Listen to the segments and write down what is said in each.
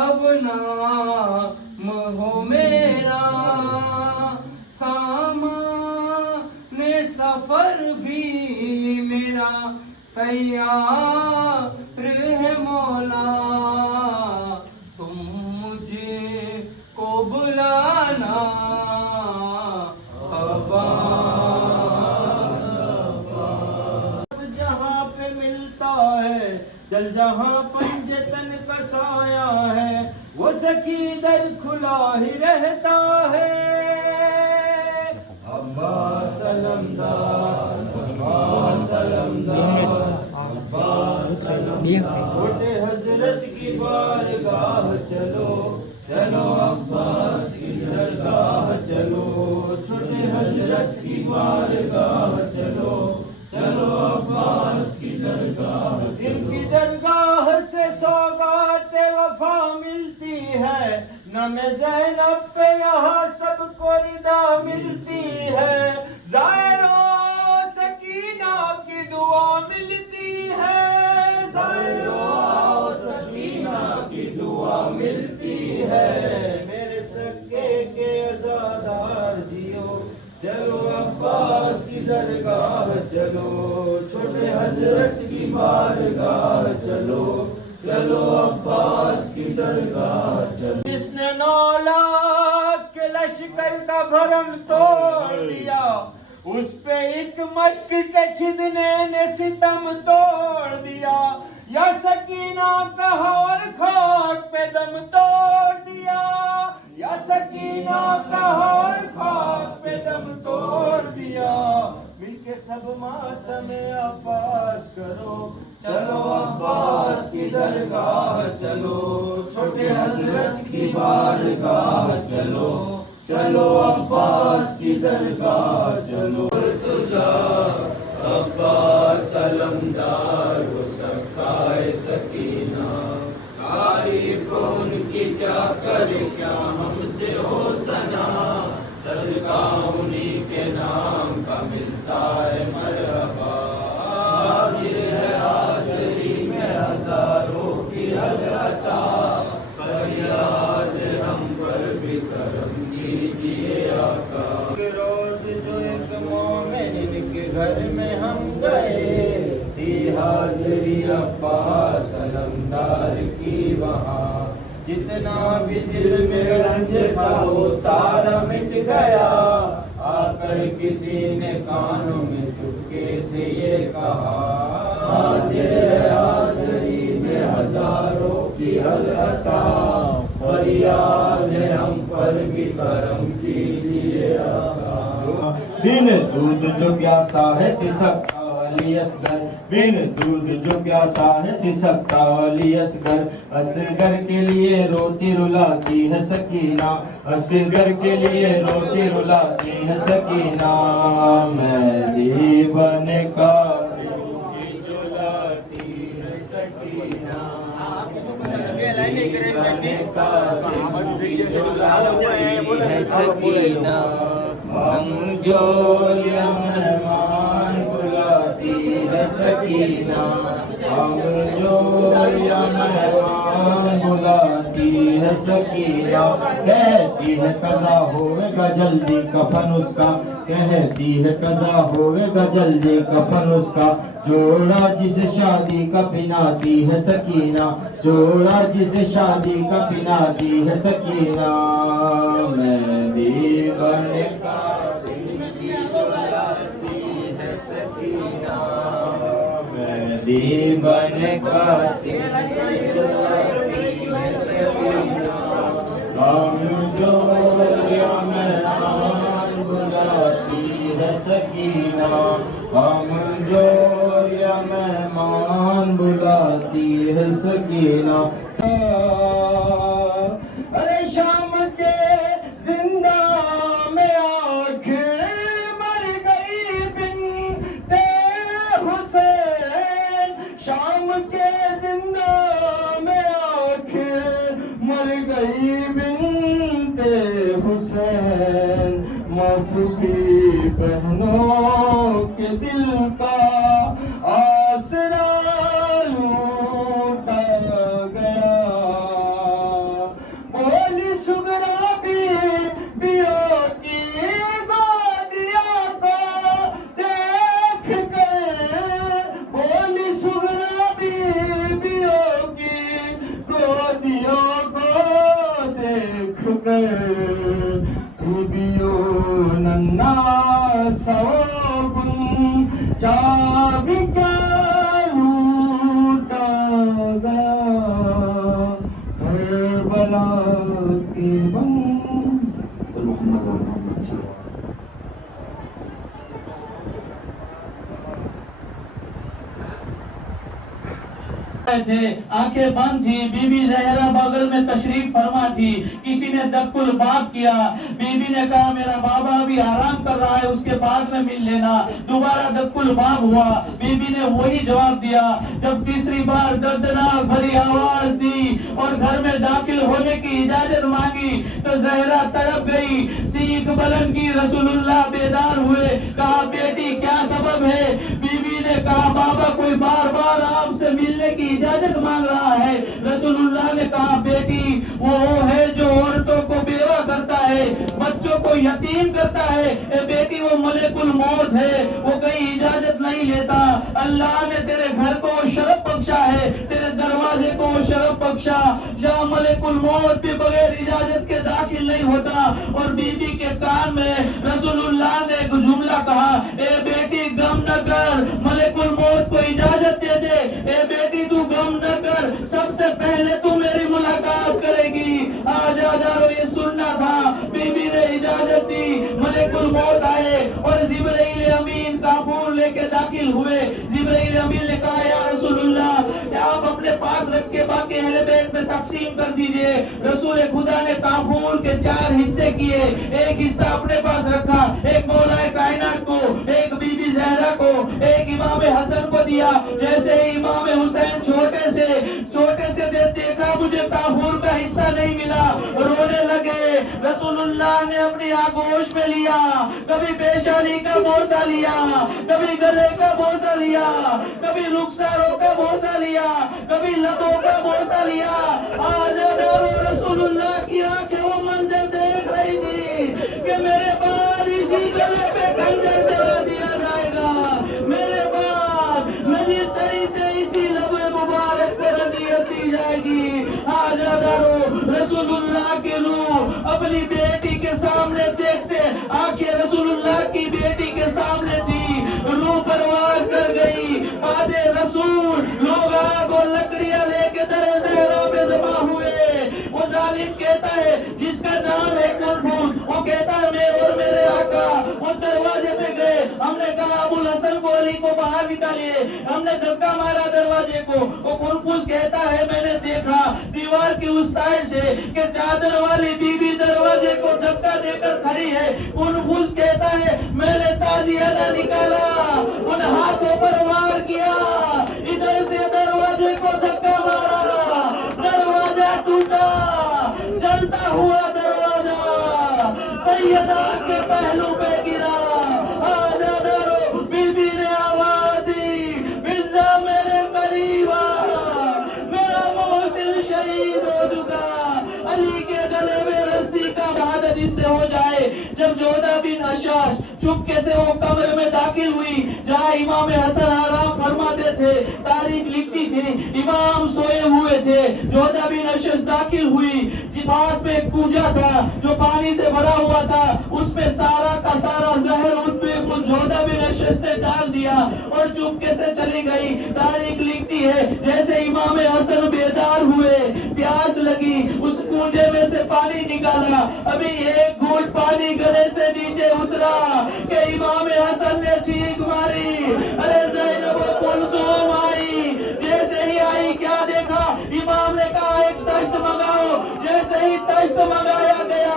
اب نام ہو میرا، سامان سفر بھی میرا تیار ہے مولا، تم مجھے کو بلانا جہاں پہ ملتا ہے جل جہاں پنج تن کا سایہ ہے، وہ سکی در کھلا ہی رہتا ہے۔ عباس علمدار، عباس علمدار، عباس علمدار، چھوٹے حضرت کی بارگاہ چلو، چلو عباس کی درگاہ چلو، چھوٹے حضرت کی بارگاہ چلو، چلو عباس کی درگاہ چلو۔ ان کی درگاہ سے سوغات وفا ملتی ہے، نم زینب پہ یہاں سب کو ردا ملتی ہے، زائروں سکینہ کی دعا ملتی ہے، زائروں سکینہ کی دعا ملتی ہے۔ میرے سکے کے عزادار جیو، چلو عباس کی درگاہ چلو، چھوٹے حضرت کی بارگاہ چلو، چلو عباس کی درگاہ چلو۔ جس نے 9 لاکھ کے لشکر کا بھرم توڑ دیا، اس پہ ایک مشق کے چھدنے نے ستم توڑ دیا، یا سکینہ کہا اور خاک پہ دم توڑ دیا، یا سکینہ کہا اور خاک پہ دم توڑ دیا، مل کے سب ماتم عباس کرو، چلو عباس کی درگاہ چلو، چھوٹے حضرت کی بارگاہ چلو، چلو عباس کی درگاہ چلو۔ عباس علمدار وہ سکائے سکینہ، تعریف ان کی کیا کرے کیا ہم سے ہو سنا، صدقہ انہی کے نام کا ملتا ہے مرحبا، حاضر ہے حاضری میں ہزاروں کی حضرتا، فریاد ہم پر بھی کرم کیجیے آقا۔ روز جو ایک مومن کے گھر میں ہم گئے تھی حاضری عباس علمدار کی وہاں، جتنا بھی دل میں رنج تھا وہ سارا مٹ گیا، آ کر کسی نے کانوں میں چپکے سے یہ کہا، حاضر ہے حاضری میں ہزاروں کی حضرتا، فریاد ہے ہم پر بھی کرم کیجیے آقا۔ بن دودھ جو پیاسا ہے سسکتا علی اصغر، بن دودھ جو پیاسا ہے سسکتا علی اصغر، اصغر کے لیے روتی رلاتی ہے سکینہ، اصغر کے لیے روتی رلاتی ہے سکینہ، مہدی بن قاسم کی جلاتی ہے سکینہ، مہدی بن قاسم کی جلاتی ہے سکینہ، ہم جو یا مہمان بلاتی ہے سکینہ، ہم جو یا مہمان بلاتی ہے سکینہ، کہتی ہے قضا ہوئے گا جلدی کفن اس کا، کہتی ہے قضا ہوئے گا جلدی کفن اس کا، جوڑا جسے شادی کا پہناتی ہے سکینہ، جوڑا جسے شادی کا پہناتی ہے سکینہ، مہدی بن قاسم کی جلاتی ہے سکینہ، مہدی بن قاسم کی جلاتی ہے سکینہ، ہم جو یا مہمان بلاتی ہے سکینہ، ہم جو یا مہمان بلاتی ہے سکینہ، ارے شام کے زندہ میں آنکھ مر گئی بنت حسین، شام کے زندہ میں آنکھ مر گئی بنت حسین، مخفی بہنوں کے دل کا آسرا لوٹا گیا، خوبیو ننا سوگن چابی کا لوٹا گیا کربلا کی بن تھے، آنکھیں بند تھی، بی بی زہرا بغل میں تشریف فرما تھی، کسی نے دق الباب کیا، بی بی نے کہا میرا بابا ابھی آرام کر رہا ہے، اس کے بعد میں مل لینا، دوبارہ دق الباب ہوا، بی بی نے وہی جواب دیا، جب تیسری بار دردناک بھری آواز دی اور گھر میں داخل ہونے کی اجازت مانگی تو زہرا تڑپ گئی، چیخ بلند کی، رسول اللہ بیدار ہوئے، کہا بیٹی کیا سبب ہے؟ بی بی نے کہا بابا کوئی بار بار آپ سے ملنے کی اجازت مانگ رہا ہے۔ رسول اللہ نے کہا بیٹی وہ ہے جو عورتوں کو بیوہ کرتا ہے، بچوں کو یتیم کرتا ہے، اے بیٹی وہ ملک الموت ہے، وہ کہیں اجازت نہیں لیتا، اللہ نے تیرے گھر کو وہ شرف بخشا ہے، تیرے دروازے کو وہ شرف بخشا جہاں ملک الموت بھی بغیر اجازت کے داخل نہیں ہوتا۔ اور بی بی کے کان میں رسول اللہ نے ایک جملہ کہا، اے بیٹی غم نہ کر، ملک الموت کو اجازت دے دے، اے بیٹی تو غم نہ کر، سب سے پہلے تو میری ملاقات کرے گی۔ آج ہزاروں یہ سننا تھا، بی بی نے اجازت دی، ملک الموت آئے اور جبرائیل امین کافور لے کے داخل ہوئے۔ جبرائیل امین نے کہا یا رسول اللہ آپ اپنے پاس رکھ کے باقی اہل بیت میں تقسیم کر دیجئے۔ رسول خدا نے کافور کے 4 حصے کیے، ایک حصہ اپنے پاس رکھا، ایک مولا کائنات کو، ایک بی بی زہرا کو، ایک امام حسن کو دیا۔ جیسے ہی امام حسین چھوٹے سے دیکھا مجھے کافور کا حصہ نہیں ملا، رونے لگے۔ رسول اللہ نے اپنی آغوش میں لیا، کبھی پیشانی کا بوسہ لیا، کبھی گلے کا بوسہ لیا، کبھی رخساروں کا بوسہ لیا، کبھی لبوں کا بوسہ لیا۔ آج رسول اللہ کی آنکھیں وہ منظر دیکھ رہی تھی کہ میرے بعد اسی گلے پہ خنجر چلا دیا جائے گا، میرے بعد نجی چری سے اسی لب مبارک پہ رضیت دی جائے گی۔ آج رسول اللہ کی روح اپنی بیٹی کے سامنے دیکھتے، آنکھیں رسول اللہ کی بیٹی کے سامنے تھی، روح پرواز کر گئی۔ بعد رسول لوگ آگ اور لکڑیاں لے کے در زہرا پہ جمع ہوئے۔ وہ ظالم کہتا ہے جس کا نام ہے کنفوس، وہ کہتا ہے میں اور میرے آقا وہ دروازے پہ گئے، ہم نے کہا ابو الحسن کو علی کو باہر نکالیے، ہم نے دھکا مارا دروازے کو، وہ کنفوس کہتا ہے میں نے دیکھا دیوار کی اس سائڈ سے کہ چادر والی بی بی دروازے کو دھکا دے کر کھڑی ہے۔ کنفوس کہتا ہے میں نے تازیانہ نکالا، ان ہاتھوں پر وار کیا، ادھر سے دروازے کو دھکا مارا، دروازہ ٹوٹا، جلتا ہوا دروازہ سیدہ کے پہلو پہ گرا۔ آزادارو بی بی نے آواز دی فضا میرے قریب آ، میرا محسن شہید ہو چکا، علی کے گلے میں رسی کا بہادر اس سے ہو جائے۔ جب جودہ بن اشاش چپکے سے وہ کمرے میں داخل ہوئی جہاں امام حسن آرام فرماتے تھے، تاریخ لکھتی تھی امام سوئے ہوئے تھے، جودہ بن اشاش داخل ہوئی، پاس میں ایک کوجا تھا جو پانی سے بھرا ہوا تھا، اس میں سارا کا سارا زہر اتبے کو جودہ بن اشاش نے ڈال دیا اور چپکے سے چلی گئی۔ تاریخ لکھتی ہے جیسے امام حسن بیدار ہوئے، پیاس لگی، اس کوجے میں سے پانی نکالا، ابھی ایک گھونٹ پانی گلے سے نیچے اترا کہ امام حسن نے چیخ ماری، ارے زینب و کلثوم آئی۔ جیسے ہی آئی کیا دیکھا، امام نے کہا ایک تشت منگاؤ، جیسے ہی تشت منگایا گیا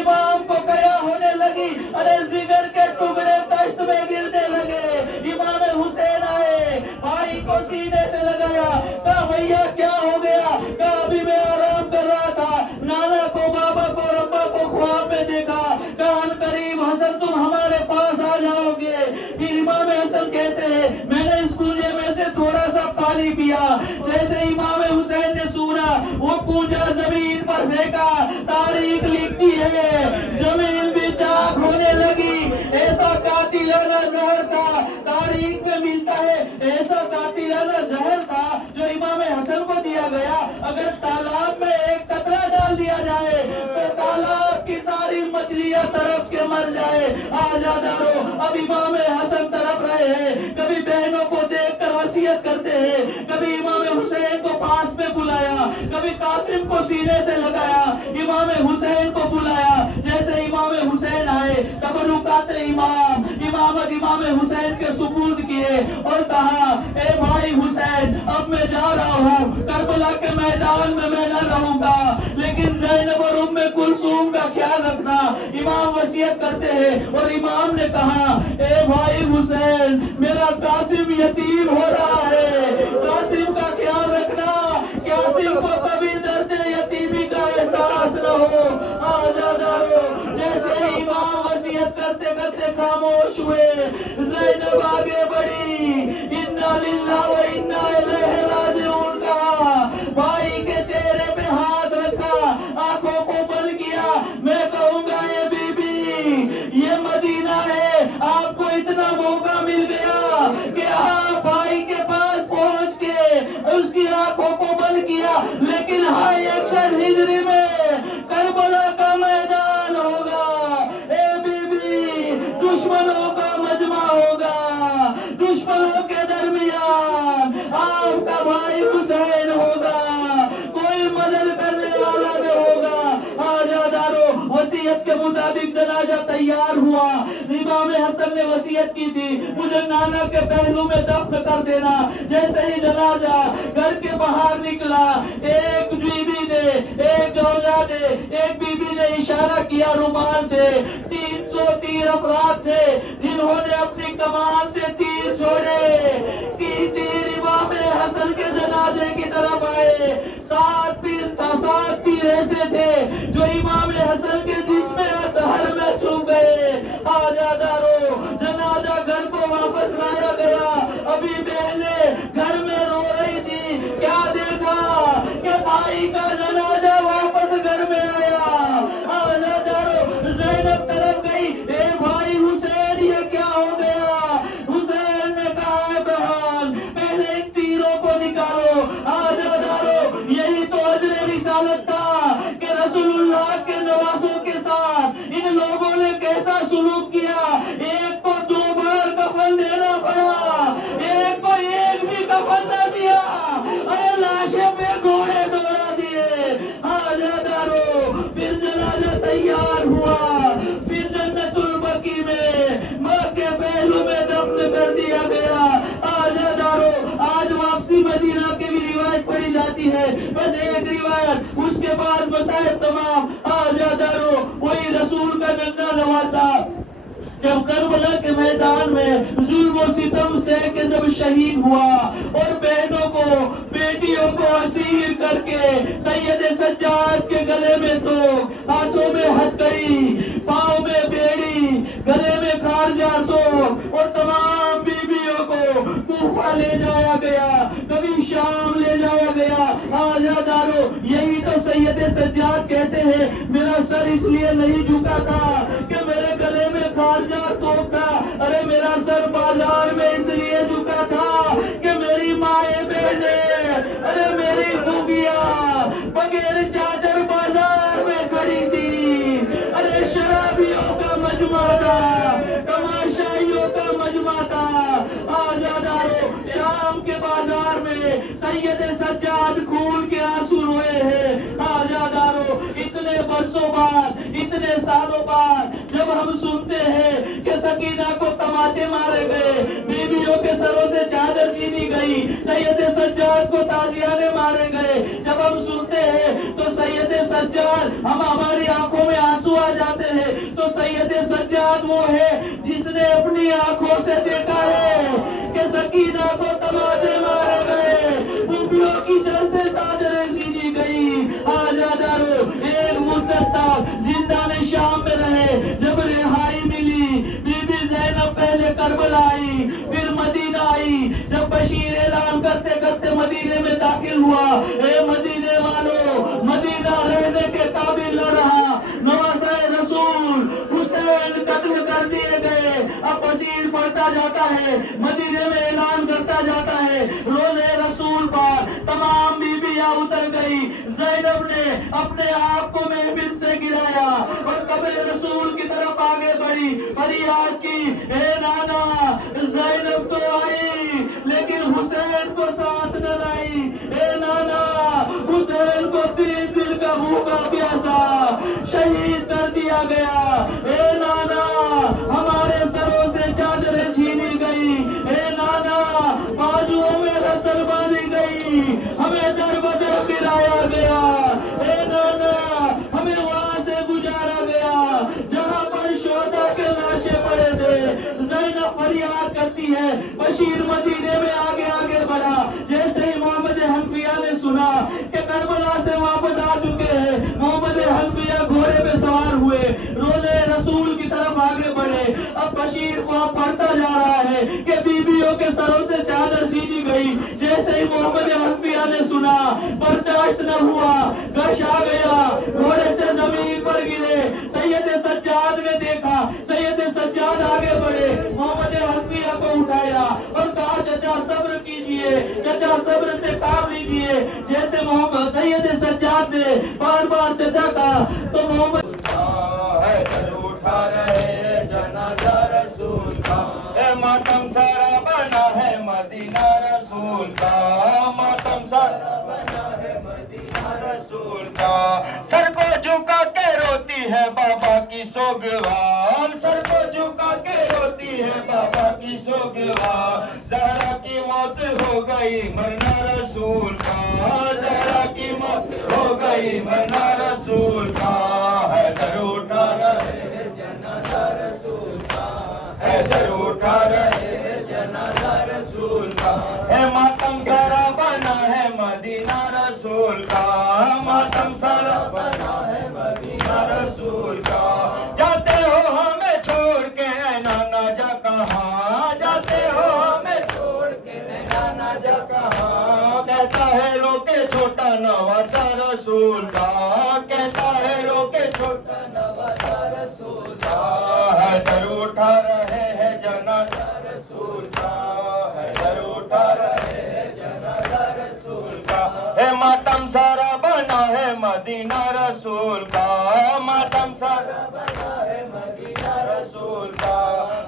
امام کو قیا ہونے لگی، ارے جگر کے ٹکڑے تشت میں گرنے لگے۔ امام حسین آئے، بھائی کو سینے سے لگایا، کہا بھیا کیا ہو گیا؟ کہا ابھی میں آرام کر رہا تھا، نانا کو بابا کو ربا کو خواب میں دیکھا، کہا ان قریب حسن تم ہمارے پاس آ جاؤ گے۔ پھر امام حسن کہتے ہیں میں نے اس کوجے میں سے تھوڑا سا پانی پیا، جیسے امام حسین نے سونا وہ کوجا زمین پر پھینکا، تاریخ لکھتی ہے زمین بھی چاک ہونے لگی، ایسا قاتلانہ زہر تھا، تاریخ میں ملتا ہے ایسا قاتلانہ زہر تھا جو امام حسن کو دیا گیا، اگر تالاب میں ایک قطرہ ڈال دیا جائے تو تالاب مچھلیاں تڑپ کے مر جائے. آزادارو اب امام حسن تڑپ رہے ہیں. کبھی بہنوں کو دیکھ کر وصیت کرتے ہیں, کبھی امام حسین کو پاس میں بلایا, کبھی قاسم کو سینے سے لگایا, امام حسین کو بلایا. جیسے امام حسین آئے تبرکات امامت امام حسین کے سپرد کیے اور کہا اے بھائی حسین اب میں جا رہا ہوں, کربلا کے میدان میں نہ رہوں گا, لیکن زینب اور ام کلثوم کا خیال رکھنا. امام وصیت کرتے ہیں اور امام نے کہا اے بھائی حسین میرا قاسم یتیم ہو رہا ہے, قاسم کا خیال رکھنا, قاسم کو کبھی درد یتیمی کا احساس نہ ہو. آزادارو جیسے امام وصیت کرتے کرتے خاموش ہوئے, زینب آگے بڑھی, انا للہ و انا الیہ راجعون کہا, بھائی کے چہرے پہ ہاتھ رکھا, آنکھوں کو بند کیا. میں کہوں گا اے بی بی یہ مدینہ ہے, آپ کو اتنا موقع مل گیا کہ آپ بھائی کے پاس پہنچ کے اس کی آنکھوں کو بند کیا, لیکن ہائی ایکشن ہجری میں کربلا کا میدان ہوگا. اے بی بی دشمنوں کا مجمع ہوگا, دشمنوں کے درمیان آپ کا بھائی حسین ہوگا, کوئی مدد کرنے والا نہ ہوگا. آزادارو وصیت کے مطابق جنازہ تیار ہوا. امام حسن نے وصیت کی تھی مجھے نانا کے پہلو میں دفن کر دینا. جیسے ہی جنازہ گھر کے باہر نکلا, ایک بیوی نے, ایک جوزا نے, ایک بیوی نے اشارہ کیا رومال سے. 300 تیر افراد تھے جنہوں نے اپنی کمان سے تیر چھوڑے کہ تیر امام حسن کے جنازے کی طرف آئے. 7 تیر ایسے تھے جو امام حسن کے جسم اطہر میں چھپ گئے. آزادارو جنازہ گھر کو واپس لایا گیا. ابھی بہنیں گھر میں رو رہی تھی, کیا دیکھا کہ بھائی کا جنازہ واپس گھر میں آیا. آزادارو زینب طرف گئی, اے بھائی حسین یہ کیا ہو گیا. حسین نے کہا بہن پہلے ان تیروں کو نکالو. آزادارو یہی تو اجر رسالت تھا کہ رسول اللہ کے نواسوں کے ساتھ ان لوگوں نے کیسا سلوک کیا. ایک کو 2 بار کفن دینا پڑا, ایک کو ایک بھی کفن نہ دیا, ارے لاشیں پہ گھوڑے دوڑا دیے. آزادارو پھر جنازہ تیار ہوا, پھر جنت البقیع میں ماں کے پہلو میں دفن کر دیا گیا. آزادارو آج واپسی مدینہ کی بھی روایت پڑھی جاتی ہے, بس ایک روایت, اس کے بعد مسائل تمام. آزادارو وہی رسول کا ننھا نواسا جب کربلا کے میدان میں ظلم و ستم سے کے جب شہید ہوا اور بہنوں کو بیٹیوں کو اسیر کر کے سید سجاد کے گلے میں توق, ہاتھوں میں ہتھکڑی, پاؤں میں بیڑی, گلے میں خارجہ توق اور تمام بیویوں کو کوفہ لے جایا گیا, کبھی شام لے جایا گیا. آزادارو یہی تو سید سجاد کہتے ہیں میرا سر اس لیے نہیں جھکا تھا کہ میرے گلے میں خارجہ توق تھا, ارے میرا سر بازار میں اس لیے جھکا تھا کہ میری مائیں بہنیں, ارے میری پھوپھیاں بغیر چادر بازار میں کھڑی تھی. ارے شرابیوں کا مجمع تھا, تماشائیوں کا مجمع تھا. آزادارو شام کے بازار میں سید سجاد خون کے آنسو روئے ہیں. آزادارو اتنے برسوں بعد, اتنے سالوں بعد جب ہم سنتے ہیں کہ سکینہ کو تماچے مارے گئے, بیویوں کے سروں سے چادر چھینی گئی, سید سجاد کو تازیانے مارے گئے, جب ہم سنتے ہیں تو سید سجاد ہماری آنکھوں میں آنسو آ جاتے ہیں. تو سید سجاد وہ ہے جس نے اپنی آنکھوں سے دیکھا ہے کہ سکینہ کو تماچے مارے گئے, پھوپھیوں کی جل سے چادریں چھینی گئی. آزادارو ایک مدت تک زندان شام میں رہے, جب رہائی ملی بی بی زینب پہلے کربلا آئی, پھر مدینہ آئی. جب بشیر اعلان کرتے کرتے مدینے میں داخل ہوا, اے مدینے والو مدینہ رہنے کے قابل نہ رہا, نواسہ رسول حسین قتل کر دیے گئے. اب بشیر پڑھتا جاتا ہے, مدینے میں اعلان کرتا جاتا ہے, روزے رسول پر تمام بیویاں اتر گئی. زینب نے اپنے آپ کو محفل سے گرایا اور قبر رسول اے نانا زینب تو آئی لیکن حسین کو ساتھ نہ لائی، اے نانا حسین کو 3 دن کا بھوکا پیاسا شہید کر دیا گیا، اے نانا ہمارے سروں سے چادریں چھینی گئی، اے نانا بازوؤں میں رسل باندھی گئی، ہمیں در بدر پھرایا گیا، اے نانا ہمیں وہاں سے گزارا گیا جہاں پر شہداء کے لاشیں پڑے تھے۔ زینب فریاد کرتی ہے، بشیر مدینے میں آگے آگے بڑھا، جیسے ہی محمد حنفیہ نے سنا کہ کربلا سے واپس آ چکے ہیں، محمد حنفیہ گھوڑے پہ سوار ہوئے، روضے رسول کی طرف آگے بڑھے۔ اب بشیر وہاں پڑھتا جا رہا ہے کہ بیویوں کے سروں سے چادر سینی گئی، جیسے ہی محمد حنفیہ نے سنا برداشت نہ ہوا، گش آ گیا، گھوڑے سے زمین پر گرے۔ سید سجاد نے دیکھا، سید سجاد آگے بڑھے، محمد حنفیہ کو اٹھایا اور کہا چچا صبر کیجئے، چچا صبر سے کام لیجئے۔ جیسے محمد سید سجاد نے بار بار چچا کہا تو محمد اٹھا رہے جنازہ رسول کا، اے ماتم سارا بنا ہے مدینہ رسول کا، ماتم سارا بنا ہے مدینہ رسول کا۔ سر کو جھکا کے روتی ہے بابا کی سوگوان، سر کو جھکا کے روتی ہے بابا کی سوگوان۔ زہرا کی موت ہو گئی مرنا رسول کا، زہرا کی موت ہو گئی مرنا رسول کا۔ حیدر اٹھا رہے جنازہ رسول کا، حیدر اٹھا رہے جنازہ رسول کا۔ اے ماتم سارا بنا ہے مدینہ رسول کا، ماتم سارا بنا ہے مدینہ رسول کا۔ جاتے ہو ہمیں چھوڑ کے اے نانا جا کہاں، جاتے ہو ہمیں چھوڑ کے اے نانا جا کہاں۔ کہتا ہے رو کے چھوٹا نواسا رسول کا، کہتا ہے رو کے چھوٹا نواسا رسول کا۔ حیدر اٹھا رہے ہیں جنازہ رسول کا، حیدر اٹھا رہے ہیں جنازہ رسول کا۔ اے ماتم سارا بنا ہے مدینہ رسول کا، ماتم سارا بنا ہے مدینہ رسول کا۔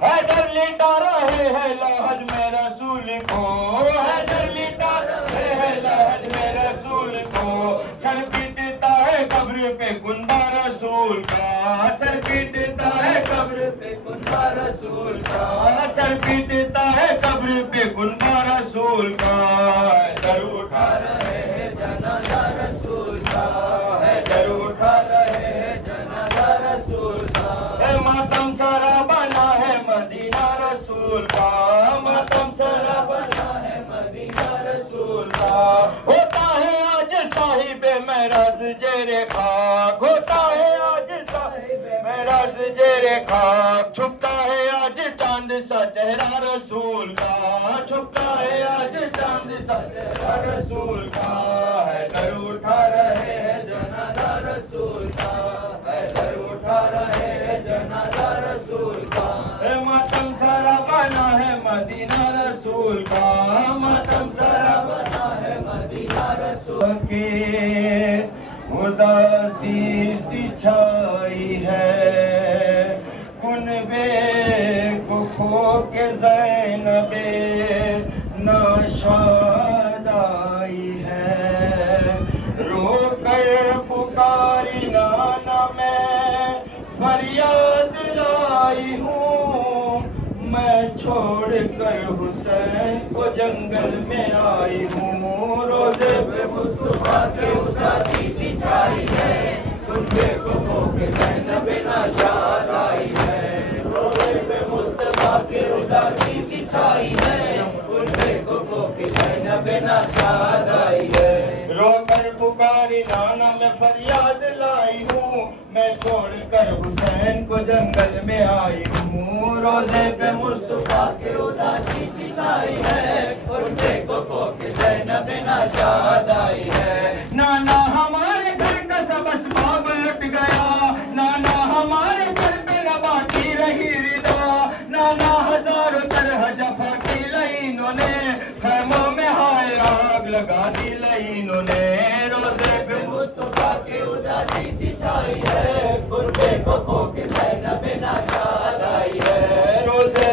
حیدر لٹا رہے ہیں لحد میں رسول کو، حیدر لٹا رہے ہیں لحد میں رسول کو۔ سر پیٹتا ہے قبر پہ کنبہ رسول کا، سر پیٹتا ہے قبر پہ کنبہ رسول کا، سر پیٹتا ہے قبر پہ کنبہ رسول کا۔ حیدر اٹھا رہے ہیں جنازہ رسول کا، حیدر اٹھا رہے ہیں جنازہ رسول کا۔ اے ماتم سارا بنا ہے مدینہ رسول کا، ماتم سارا بنا ہے مدینہ رسول کا۔ ہوتا ہے آج صاحب معراج زیر خاک، ہوتا ہے آج صاحب معراج زیر خاک۔ چھپتا ہے آج چاند سا چہرہ رسول کا، چھپتا ہے آج چاند سا چہرہ رسول کا۔ حیدر اٹھا رہے ہیں جنازہ رسول کا، حیدر اٹھا رہے ہیں جنازہ رسول کا۔ اے ماتم سارا بنا ہے مدینہ رسول کا، ماتم سارا بنا ہے مدینہ رسول کی۔ اداسی سی چھائی ہے کنبے کو کھو کے زینب ناشاد آئی ہے۔ رو کر پکاری نانا میں فریاد لائی ہوں، میں چھوڑ کر حسین کو جنگل میں آئی ہوں۔ روزے پہ مصطفیٰ کے اداسی سی چھائی ہے، کنبے کو کھو کے زینب ناشاد آئی ہے۔ روزے پہ مصطفیٰ کے اداسی سی چھائی ہے، کنبے کو کھو کے زینب ناشاد آئی ہے۔ رو کر پکاری نانا میں فریاد لائی ہوں، میں چھوڑ کر حسین کو جنگل میں آئی ہوں۔ روزے پہ مصطفیٰ کے اداسی سی چھائی ہے، کنبے کو کھو کے زینب ناشاد آئی ہے۔ نانا ہمارے گھر کا سب اسباب لٹ گیا، نانا ہمارے سر پہ نباتی رہی ردا، نانا ہزاروں طرح جفا کی لائنوں نے خیموں میں ہائے آگ لگا دی لائنوں نے۔ روزے پہ مصطفیٰ کے اداسی سی چھائی ہے، کنبے کو کھو کے زینب ناشاد آئی ہے۔ روزے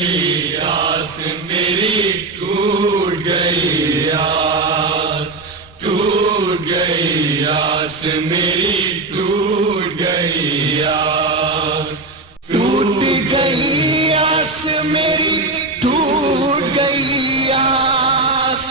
گئی آس میری ٹوٹ گئی آس ٹوٹ گئی آس میری ٹوٹ گئی آس ٹوٹ گئی آس میری ٹوٹ گئی آس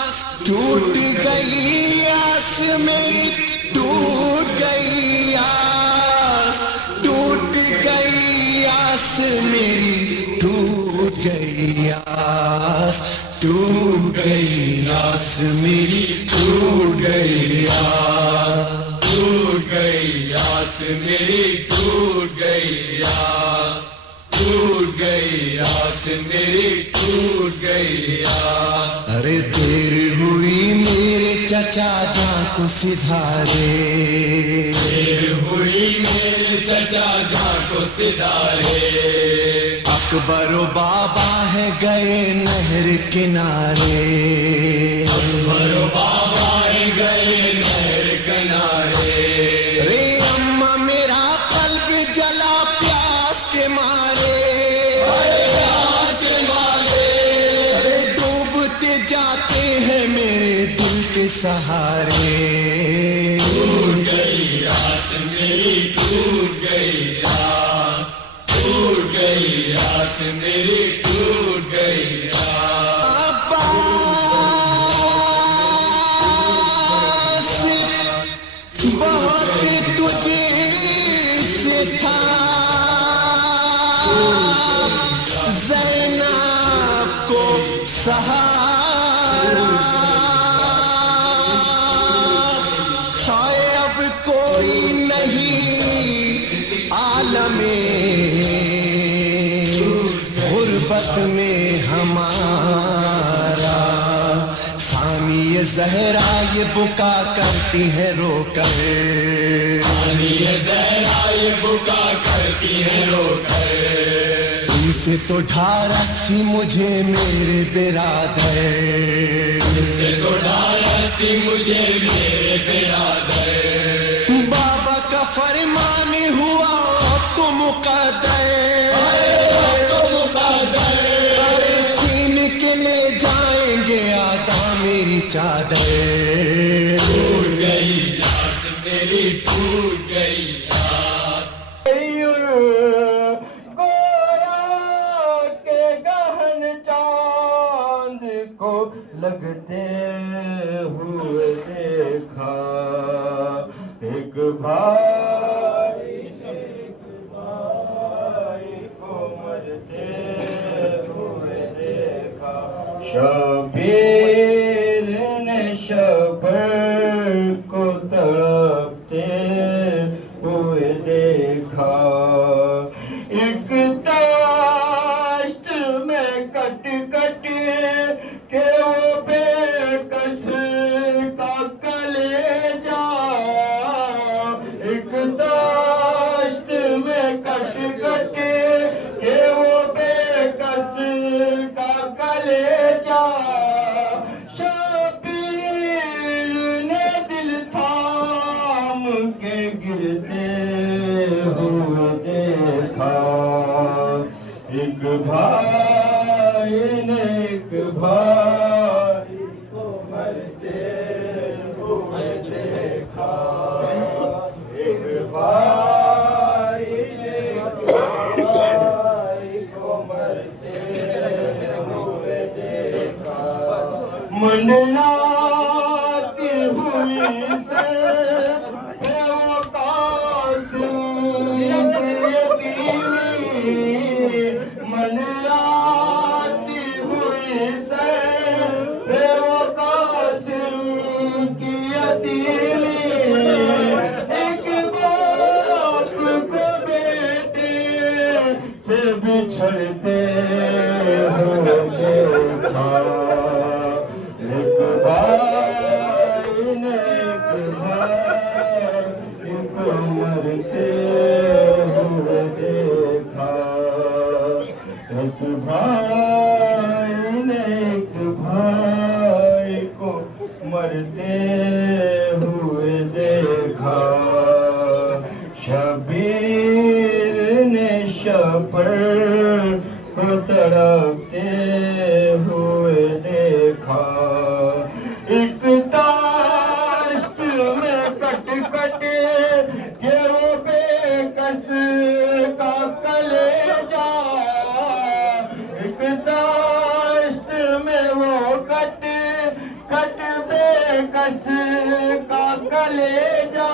ٹوٹ گئی آس میری ٹوٹ گئی آس ٹوٹ گئی آس میری ٹوٹ گئی آس ٹوٹ گئی آس میری ٹوٹ گئی آس ٹوٹ گئی آس میری ٹوٹ گئی آس ٹوٹ گئی آس میری ٹوٹ گئی آس ارے دیر ہوئی میرے چچا جان کو سدھارے دیر ہوئی میرے چچا جان کو سدھارے اکبر و بابا ہے گئے نہر کنارے اکبر و بابا ہے گئے نہر کنارے رے اماں میرا قلب جلا پیاس کے مارے پیاس کے مارے رے ڈوبتے جاتے ہیں میرے دل کے سہارے ٹوٹ گئی آس میری ٹوٹ گئی آس ٹوٹ گئی آس میری ٹوٹ گئی آس بہت تجھے سے تھا زینب کو سہارا ہائے اب کوئی نہیں عالم غربت میں ہمارا ثانی زہرا یہ بکا کرتی ہے رو کر ثانی زہرا یہ بکا کرتی ہے رو کر ان سے تو ڈھارس تھی مجھے میرے برادر ان سے تو ڈھارس تھی مجھے میرے برادر بابا کا فرمان ہوا تو مقدر چھین کے لے جائیں گے آدھا میری چادر ٹوٹ گئی آس میری ٹوٹ گئی آس گویا کے گہن چاند کو لگتے ہوئے دیکھا ایک بھائی کو مرتے ہوئے دیکھا شبیر نے شبر کو تڑپتے ہوئے دیکھا ایک داشت میں کٹ کٹ کے وہ بے کس کا کلیجا ایک داشت میں کٹ کٹ کے وہ بے کس کا کلیجا شبیر نے دل تھام کے گرتے ہوئے دیکھا ایک بھائی نے ایک بھائی کو مرتے ہوئے دیکھا ایک بھائی نے ایک بھائی کو مرتے ہوئے دیکھا مناتی ہوئی سے وہ قاسم مناتی ہوئی سے وہ قاسم کی یتیمی ایک باپ کو بیٹے سے بچھڑتے ہوئے دیکھا ایک بھائی نے ایک بھائی کو مرتے ہوئے دیکھا ایک بھائی نے ایک بھائی کو مرتے ہوئے دیکھا شبیر نے شبر کو تڑپ رس کا کلیجا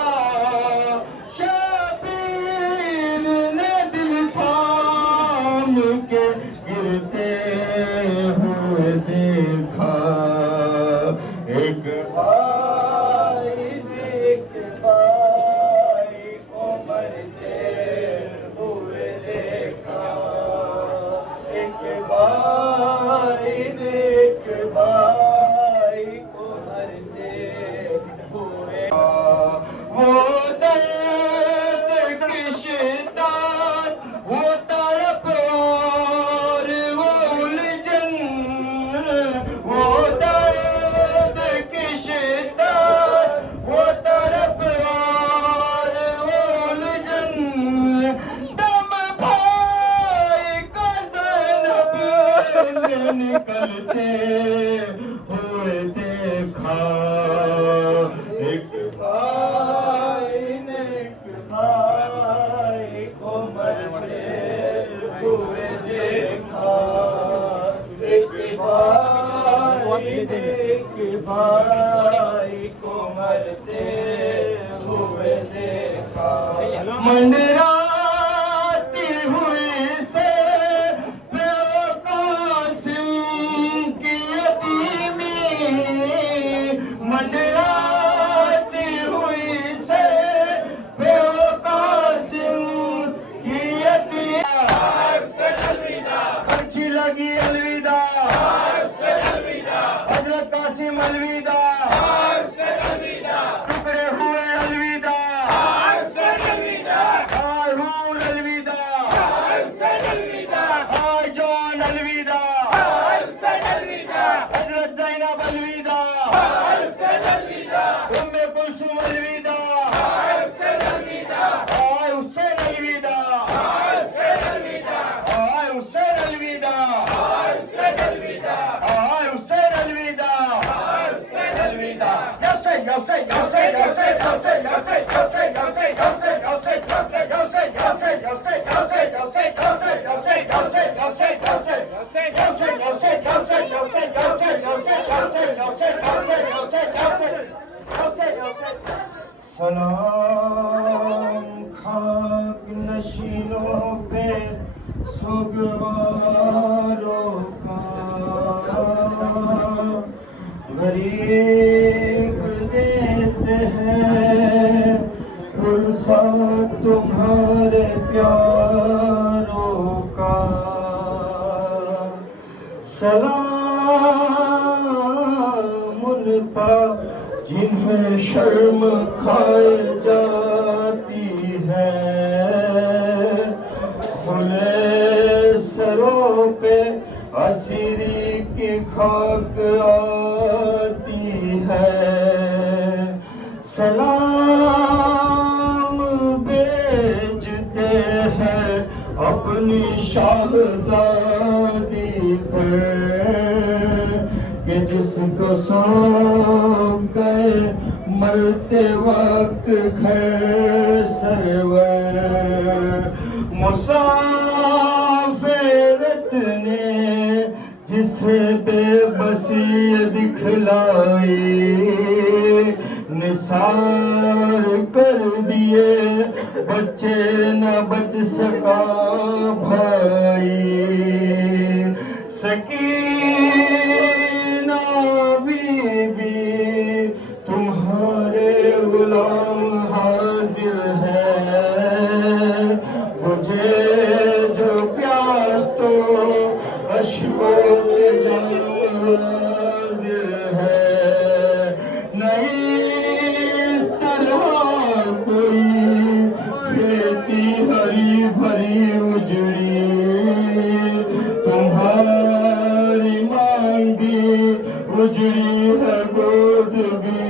شبیر نے دل تھام کے گرتے ہوئے دیکھا ایک بھائی نے ایک بھائی کو مرتے ہوئے دیکھا ایک بھائی نے ایک بھائی کو مرتے ہوئے وہ درد کی شدت وہ تڑپ اور وہ الجھن وہ درد کی شدت وہ تڑپ اور وہ الجھن دم بھائی کا زینب نے نکلتے ہوئے دیکھا ایک بھائی نے ایک بھائی کو مرتے ہوئے دیکھا ایک بھائی نے ایک بھائی کو مرتے ہوئے دیکھا منڈراتی ہوئی سے قاسم کی یتیمی منڈراتی ہوئی سے قاسم کی یتیمی اچھی لگی الوداع حضرت قاسم الوداع ٹکڑے ہوئے الوداع ہارون الوداع آئی جان الوداع حضرت زینب الوداع ام کلثوم الوداع آئی حسین الوداع آئی حسین الوداع آئی حسین الوداع سلام خاک نشینوں پہ سوگواروں کا غریب دیتے ہیں پرسا تمہارے پیاروں کا سلام ان پر جنہیں شرم کھائی جاتی ہے کھلے سروں پہ اسیری کی خاک آتی ہے سلام بیچتے ہیں اپنی شاہزادی پر کہ جس کو سونپ گئے مرتے وقت گھر سرور مسافرت نے جسے بے بسی دکھلائی نثار کر دیے بچے نہ بچ سکا بھائی سکینہ بی بی تمہارے غلام حاضر ہے مجھے جو پیاس تو اشکوں کے جام حاضر ہے نہیں اس طرح کوئی کھیتی ہری بھری اجڑی تمہاری مانگی اجڑی ہے گود بھی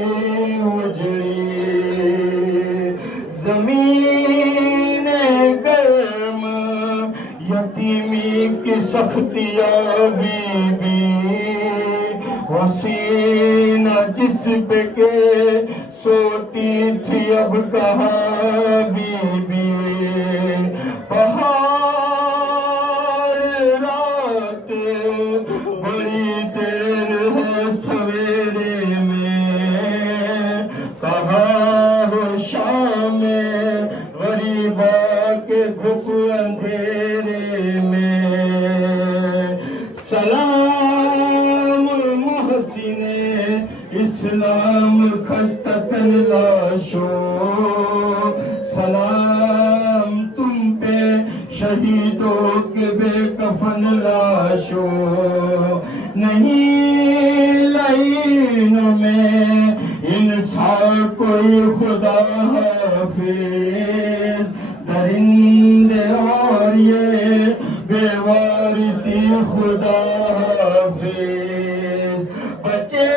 اجڑی زمین گرم یتیمی کی سختیاں بی حسینہ جس پہ کے سوتی تھی اب کہاں بی پہاڑ رات بڑی دیر ہے سویرے میں سلام خستتن لاشو سلام تم پہ شہیدوں کے بے کفن لاشو نہیں لائنوں میں انسان کوئی خدا حافظ درندے اور یہ بے وارثی خدا حافظ بچے